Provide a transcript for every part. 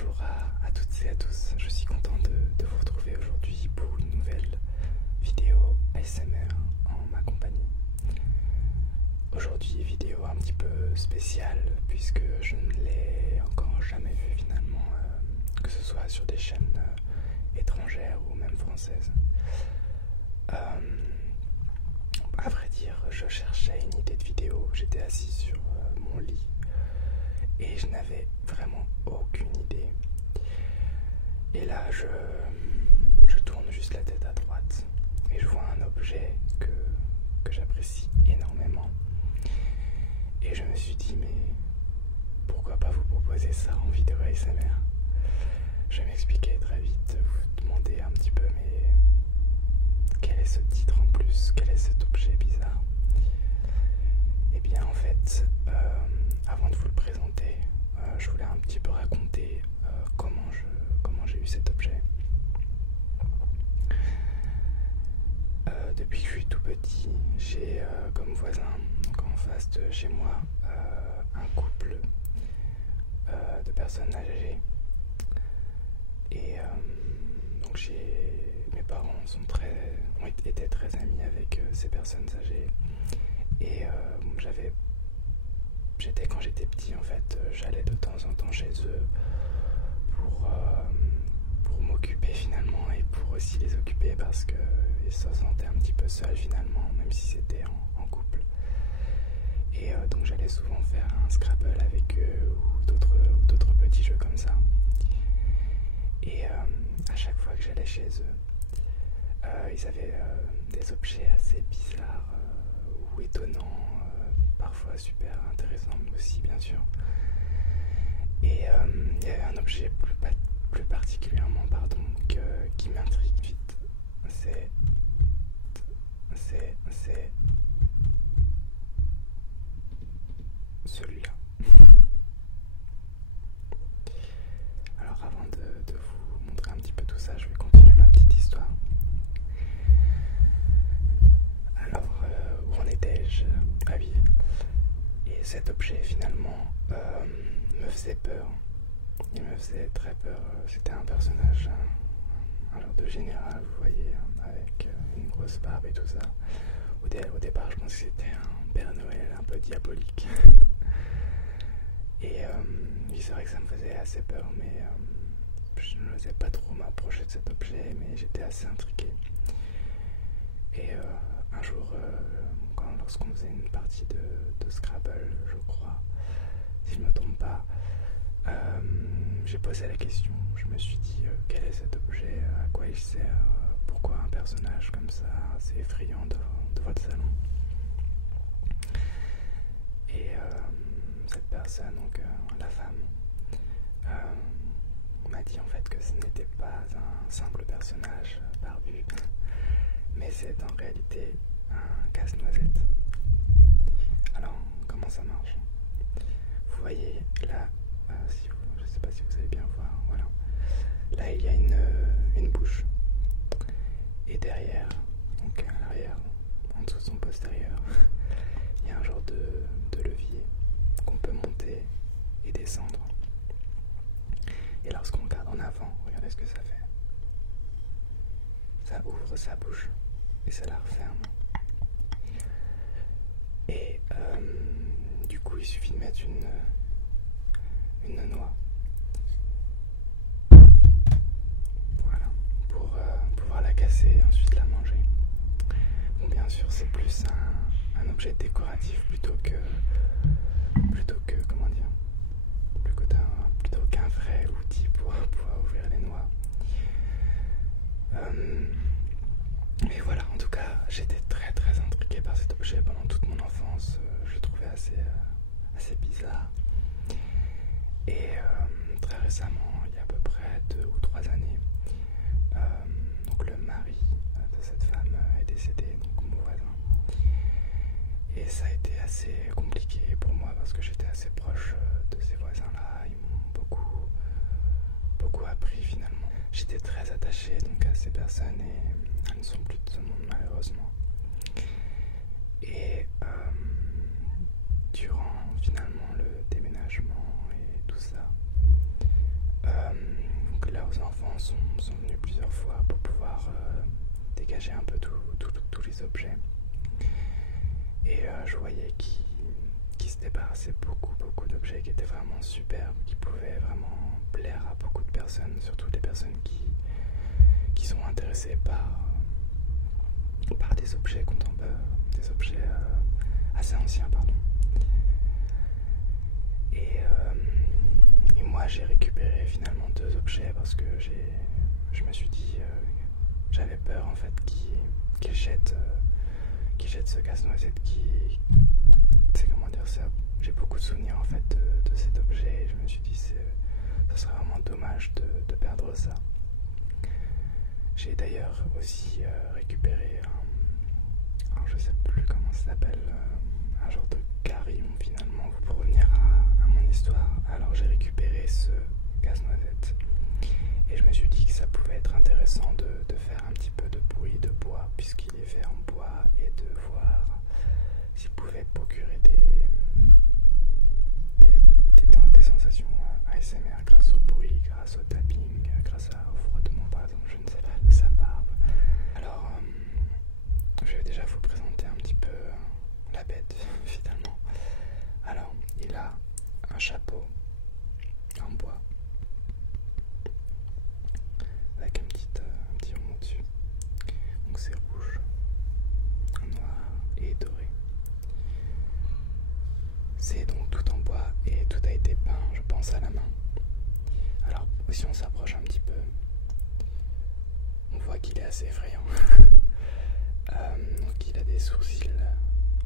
Bonjour à toutes et à tous, je suis content de vous retrouver aujourd'hui pour une nouvelle vidéo ASMR en ma compagnie. Aujourd'hui, vidéo un petit peu spéciale puisque je ne l'ai encore jamais vue finalement, que ce soit sur des chaînes étrangères ou même françaises. À vrai dire, je cherchais une idée de vidéo, j'étais assis sur mon lit et je n'avais vraiment aucune idée. Et là, je tourne juste la tête à droite et je vois un objet que j'apprécie énormément. Et je me suis dit, mais pourquoi pas vous proposer ça en vidéo ASMR? Je vais m'expliquer très vite, vous demander un petit peu, mais quel est ce titre en plus? Quel est cet objet bizarre? Et bien en fait, avant de vous le présenter, je voulais un petit peu raconter comment j'ai eu cet objet. Depuis que je suis tout petit, j'ai comme voisin, donc en face de chez moi, un couple de personnes âgées. Et donc mes parents ont été très amis avec ces personnes âgées. Et quand j'étais petit en fait, j'allais de temps en temps chez eux pour m'occuper finalement et pour aussi les occuper parce qu'ils se sentaient un petit peu seuls finalement, même si c'était en couple. Et donc j'allais souvent faire un Scrabble avec eux ou d'autres petits jeux comme ça. Et à chaque fois que j'allais chez eux, ils avaient des objets assez bizarres ou étonnants, parfois super intéressants aussi bien sûr. Et il y avait un objet plus particulièrement qui m'intrigue vite. C'est celui-là. Alors avant de vous montrer un petit peu tout ça, je vais continuer ma petite histoire. Alors, où en étais-je? Ah oui. Et cet objet finalement me faisait peur. Il me faisait très peur. C'était un personnage, alors de général, vous voyez, avec une grosse barbe et tout ça. Au départ, je pense que c'était un Père Noël un peu diabolique. Et oui, c'est vrai que ça me faisait assez peur, mais je n'osais pas trop m'approcher de cet objet, mais j'étais assez intrigué. Et un jour, lorsqu'on faisait une partie de Scrabble, je crois, si je ne me trompe pas, j'ai posé la question. Je me suis dit, quel est cet objet? À quoi il sert? Pourquoi un personnage comme ça, assez effrayant de votre salon? Et cette personne, donc la femme, m'a dit en fait que ce n'était pas un simple personnage barbu, mais c'est en réalité un casse-noisette. Alors, comment ça marche? Vous voyez là, je ne sais pas si vous allez bien voir, voilà. Là, il y a une bouche. Et derrière, donc à l'arrière, en dessous de son postérieur, il y a un genre de levier qu'on peut monter et descendre. Et lorsqu'on regarde en avant, regardez ce que ça fait. Ça ouvre sa bouche et ça la referme. Et du coup, il suffit de mettre une noix. Voilà, pour pouvoir la casser et ensuite la manger. Bon, bien sûr, c'est plus un objet décoratif plutôt que comment dire, plutôt qu'un vrai outil pour pouvoir ouvrir les noix. Mais voilà, en tout cas, j'étais très très intrigué par cet objet pendant toute mon enfance. Je le trouvais assez bizarre. Et très récemment, il y a à peu près 2 ou 3 années, donc le mari de cette femme est décédé, donc mon voisin. Et ça a été assez compliqué pour moi parce que j'étais assez proche de ces voisins-là. Ils m'ont beaucoup appris finalement. J'étais très attaché donc à ces personnes et elles ne sont plus de ce monde malheureusement. Et durant finalement le déménagement et tout ça, leurs enfants sont venus plusieurs fois pour pouvoir dégager un peu tous les objets. Et je voyais qu'ils se débarrassaient beaucoup d'objets qui étaient vraiment superbes, qui pouvaient vraiment plaire à beaucoup de personnes, surtout les personnes qui sont intéressées par des objets contemporains, des objets assez anciens, pardon. Et moi j'ai récupéré finalement 2 objets parce que je me suis dit, j'avais peur en fait qu'il jette ce casse-noisette c'est comment dire ça. J'ai beaucoup de souvenirs en fait de cet objet et je me suis dit ce serait vraiment dommage de perdre ça. J'ai d'ailleurs aussi récupéré alors je sais plus comment ça s'appelle, un genre de carillon finalement pour revenir à mon histoire. Alors j'ai récupéré ce casse-noisette et je me suis dit que ça pouvait être intéressant de faire un petit peu de bruit de bois puisqu'il est fait en bois et de voir s'il pouvait procurer des sensations ASMR grâce au bruit, grâce au tapping, grâce au frottement par exemple, je ne sais pas, de sa barbe. Alors je vais déjà vous présenter un petit peu la bête finalement. Alors il a un chapeau en bois avec un petit rond au-dessus. Donc c'est rouge, noir et doré. C'est donc tout en bois et tout a été peint, je pense, à la main. Alors si on s'approche un petit peu, on voit qu'il est assez effrayant. Donc il a des sourcils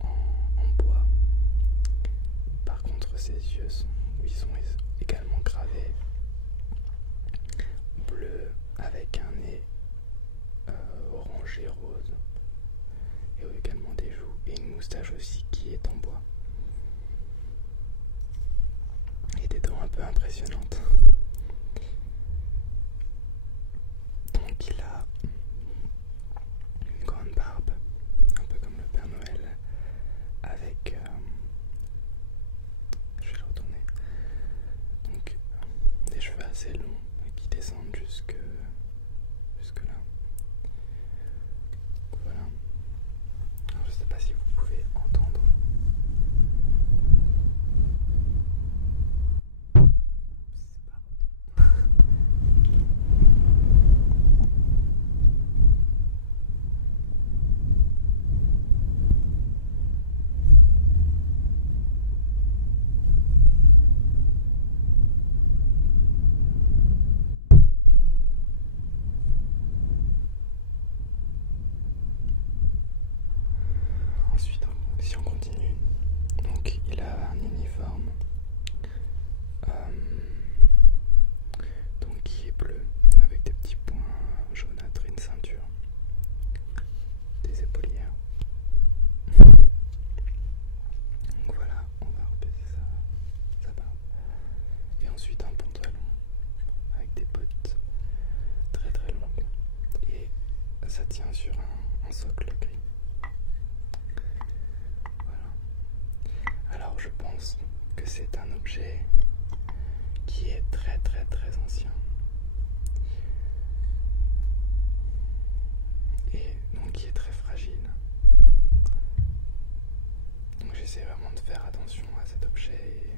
en bois. Par contre ses yeux sont également gravés bleu avec un nez orange et rose et également des joues et une moustache aussi qui est en bois et des dents un peu impressionnantes. Donc il a une grande barbe un peu comme le Père Noël avec je vais le retourner, donc des cheveux assez longs qui descendent jusque là. Voilà. Alors, je sais pas si vous pouvez entendre. Ensuite, si on continue, donc il a un uniforme donc qui est bleu avec des petits points jaunâtres et une ceinture, des épaulières. Donc voilà, on va repasser sa barbe. Et ensuite un pantalon avec des bottes très très longues et ça tient sur un socle gris. Voilà. Alors je pense que c'est un objet qui est très très très ancien et donc qui est très fragile. Donc j'essaie vraiment de faire attention à cet objet et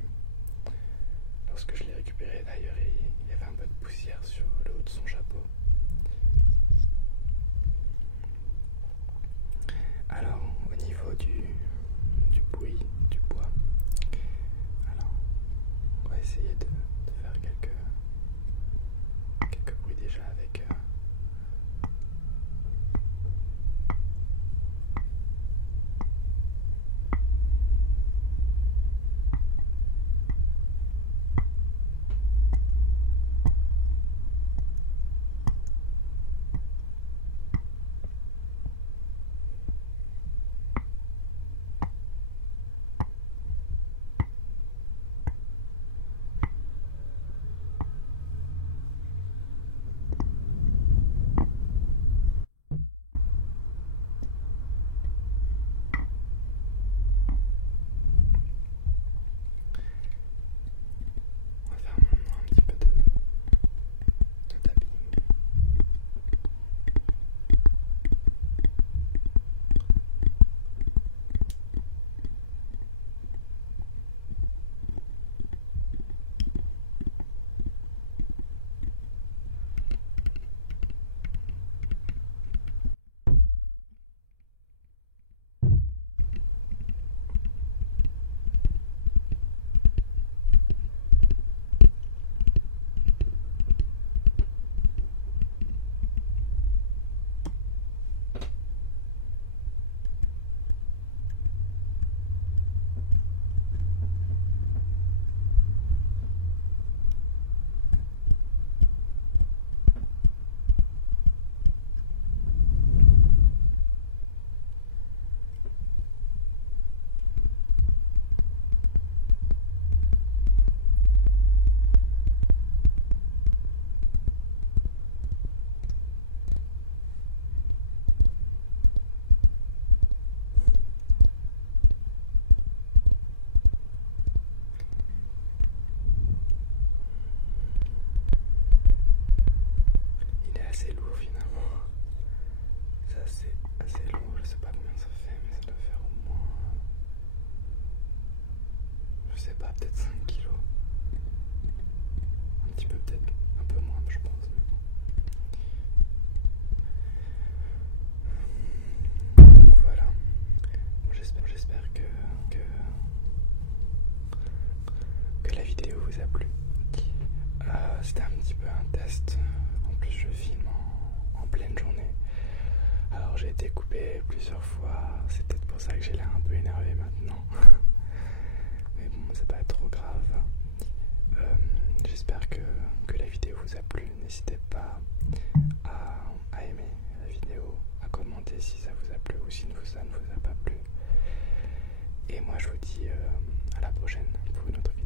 lorsque je l'ai récupéré d'ailleurs il y avait un peu de poussière sur le haut de son chapeau. Alors au niveau du bruit du bois, alors on va essayer de faire quelques bruits déjà avec assez lourd finalement. C'est assez lourd, je sais pas combien ça fait, mais ça doit faire au moins, je sais pas, peut-être 5 kilos. Un petit peu, peut-être un peu moins, je pense, mais bon. Donc voilà. Bon, j'espère que la vidéo vous a plu. C'était un petit peu un test. En plus, je filme en pleine journée. Alors, j'ai été coupé plusieurs fois. C'est peut-être pour ça que j'ai l'air un peu énervé maintenant. Mais bon, c'est pas trop grave. J'espère que la vidéo vous a plu. N'hésitez pas à aimer la vidéo, à commenter si ça vous a plu ou si ça ne vous a pas plu. Et moi, je vous dis à la prochaine pour une autre vidéo.